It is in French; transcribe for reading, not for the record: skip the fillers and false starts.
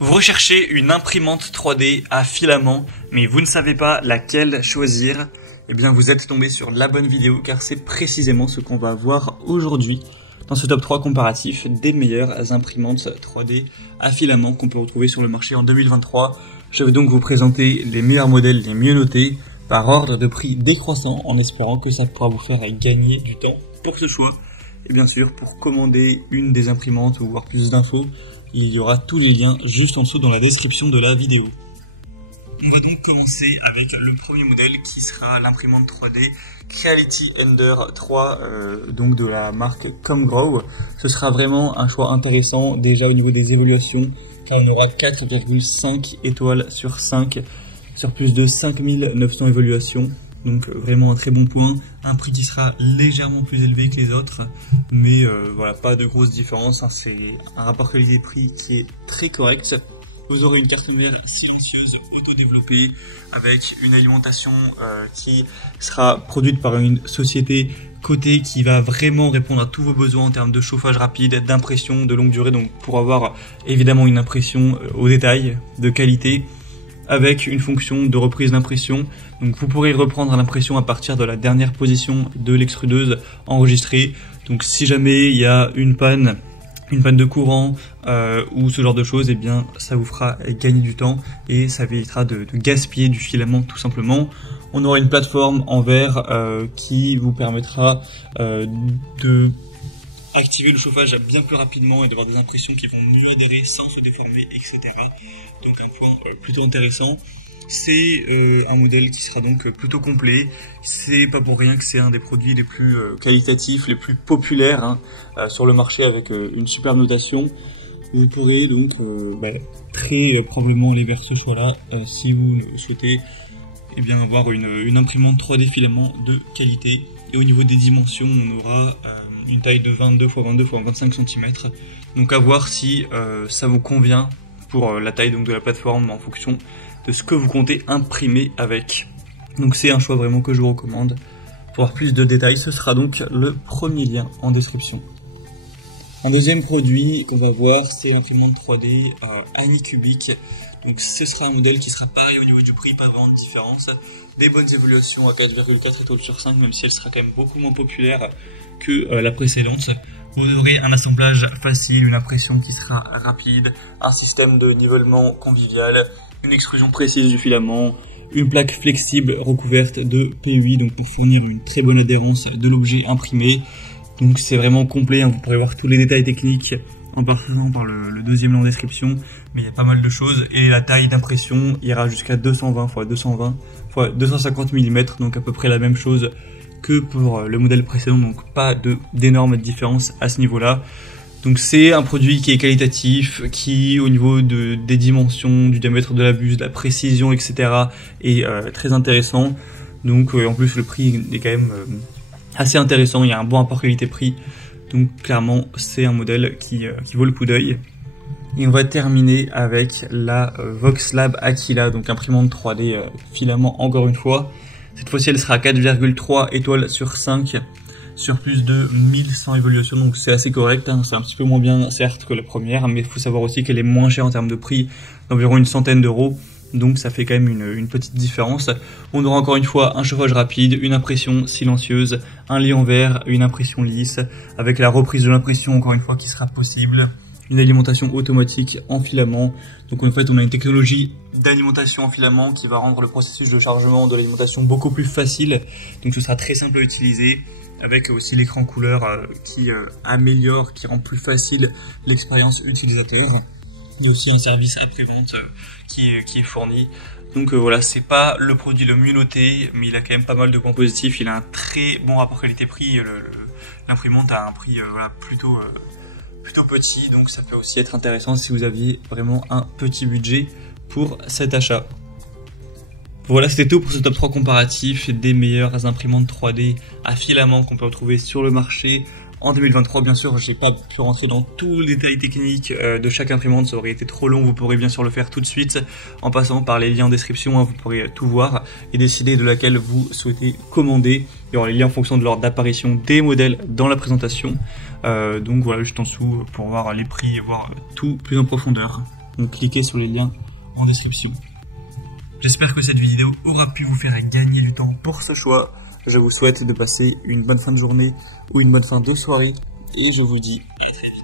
Vous recherchez une imprimante 3D à filament, mais vous ne savez pas laquelle choisir. Eh bien, vous êtes tombé sur la bonne vidéo car c'est précisément ce qu'on va voir aujourd'hui dans ce top 3 comparatif des meilleures imprimantes 3D à filament qu'on peut retrouver sur le marché en 2023. Je vais donc vous présenter les meilleurs modèles les mieux notés par ordre de prix décroissant en espérant que ça pourra vous faire gagner du temps pour ce choix. Et bien sûr, pour commander une des imprimantes ou voir plus d'infos, il y aura tous les liens juste en dessous dans la description de la vidéo. On va donc commencer avec le premier modèle qui sera l'imprimante 3D Creality Ender 3 donc de la marque Comgrow. Ce sera vraiment un choix intéressant déjà au niveau des évaluations car on aura 4,5 étoiles sur 5 sur plus de 5900 évaluations. Donc vraiment un très bon point, un prix qui sera légèrement plus élevé que les autres, mais voilà, pas de grosse différence, hein. C'est un rapport qualité-prix qui est très correct. Vous aurez une carte mère silencieuse auto-développée avec une alimentation qui sera produite par une société cotée qui va vraiment répondre à tous vos besoins en termes de chauffage rapide, d'impression, de longue durée, donc pour avoir évidemment une impression au détail, de qualité, avec une fonction de reprise d'impression. Donc vous pourrez reprendre l'impression à partir de la dernière position de l'extrudeuse enregistrée. Donc si jamais il y a une panne de courant ou ce genre de choses, eh bien ça vous fera gagner du temps et ça évitera de gaspiller du filament tout simplement. On aura une plateforme en verre qui vous permettra de activer le chauffage bien plus rapidement et d'avoir des impressions qui vont mieux adhérer sans se déformer, etc. Donc un point plutôt intéressant. C'est un modèle qui sera donc plutôt complet. C'est pas pour rien que c'est un des produits les plus qualitatifs, les plus populaires sur le marché avec une super notation. Vous pourrez donc très probablement aller vers ce choix-là si vous souhaitez avoir une imprimante 3D filament de qualité. Et au niveau des dimensions, on aura une taille de 22 x 22 x 25 cm. Donc à voir si ça vous convient pour la taille donc de la plateforme en fonction de ce que vous comptez imprimer avec. Donc c'est un choix vraiment que je vous recommande. Pour avoir plus de détails, ce sera donc le premier lien en description. Un deuxième produit qu'on va voir, c'est l'imprimante 3D Anycubic. Donc ce sera un modèle qui sera pareil au niveau du prix, pas vraiment de différence. Des bonnes évaluations à 4,4 étoiles sur 5, même si elle sera quand même beaucoup moins populaire que la précédente. Vous aurez un assemblage facile, une impression qui sera rapide, un système de nivellement convivial, une extrusion précise du filament, une plaque flexible recouverte de PUI donc pour fournir une très bonne adhérence de l'objet imprimé. Donc c'est vraiment complet, hein. Vous pourrez voir tous les détails techniques en passant par le deuxième lien en description, mais il y a pas mal de choses et la taille d'impression ira jusqu'à 220 x 220 x 250 mm, donc à peu près la même chose que pour le modèle précédent, donc pas d'énormes différences à ce niveau-là. Donc c'est un produit qui est qualitatif, qui au niveau des dimensions, du diamètre de la buse, de la précision, etc. est très intéressant. Donc en plus le prix est quand même assez intéressant, il y a un bon rapport qualité-prix. Donc clairement c'est un modèle qui vaut le coup d'œil. Et on va terminer avec la Voxlab Aquila, donc imprimante 3D filament encore une fois. Cette fois-ci elle sera à 4,3 étoiles sur 5 sur plus de 1100 évaluations, donc c'est assez correct, hein. C'est un petit peu moins bien certes que la première, mais il faut savoir aussi qu'elle est moins chère en termes de prix, d'environ une centaine d'euros. Donc ça fait quand même une petite différence. On aura encore une fois un chauffage rapide, une impression silencieuse, un lit en verre, une impression lisse, avec la reprise de l'impression encore une fois qui sera possible, une alimentation automatique en filament. Donc en fait on a une technologie d'alimentation en filament qui va rendre le processus de chargement de l'alimentation beaucoup plus facile. Donc ce sera très simple à utiliser, avec aussi l'écran couleur qui améliore, qui rend plus facile l'expérience utilisateur. Il y a aussi un service après-vente qui est fourni. Donc voilà, c'est pas le produit le mieux noté, mais il a quand même pas mal de points positifs. Il a un très bon rapport qualité-prix. L'imprimante a un prix plutôt petit, donc ça peut aussi être intéressant si vous aviez vraiment un petit budget pour cet achat. Voilà, c'était tout pour ce top 3 comparatif des meilleures imprimantes 3D à filament qu'on peut retrouver sur le marché en 2023. Bien sûr, j'ai pas pu rentrer dans tous les détails techniques de chaque imprimante, ça aurait été trop long. Vous pourrez bien sûr le faire tout de suite en passant par les liens en description, hein. Vous pourrez tout voir et décider de laquelle vous souhaitez commander. Il y aura les liens en fonction de l'ordre d'apparition des modèles dans la présentation. Donc voilà, juste en dessous pour voir les prix et voir tout plus en profondeur. Donc cliquez sur les liens en description. J'espère que cette vidéo aura pu vous faire gagner du temps pour ce choix. Je vous souhaite de passer une bonne fin de journée ou une bonne fin de soirée et je vous dis à très vite.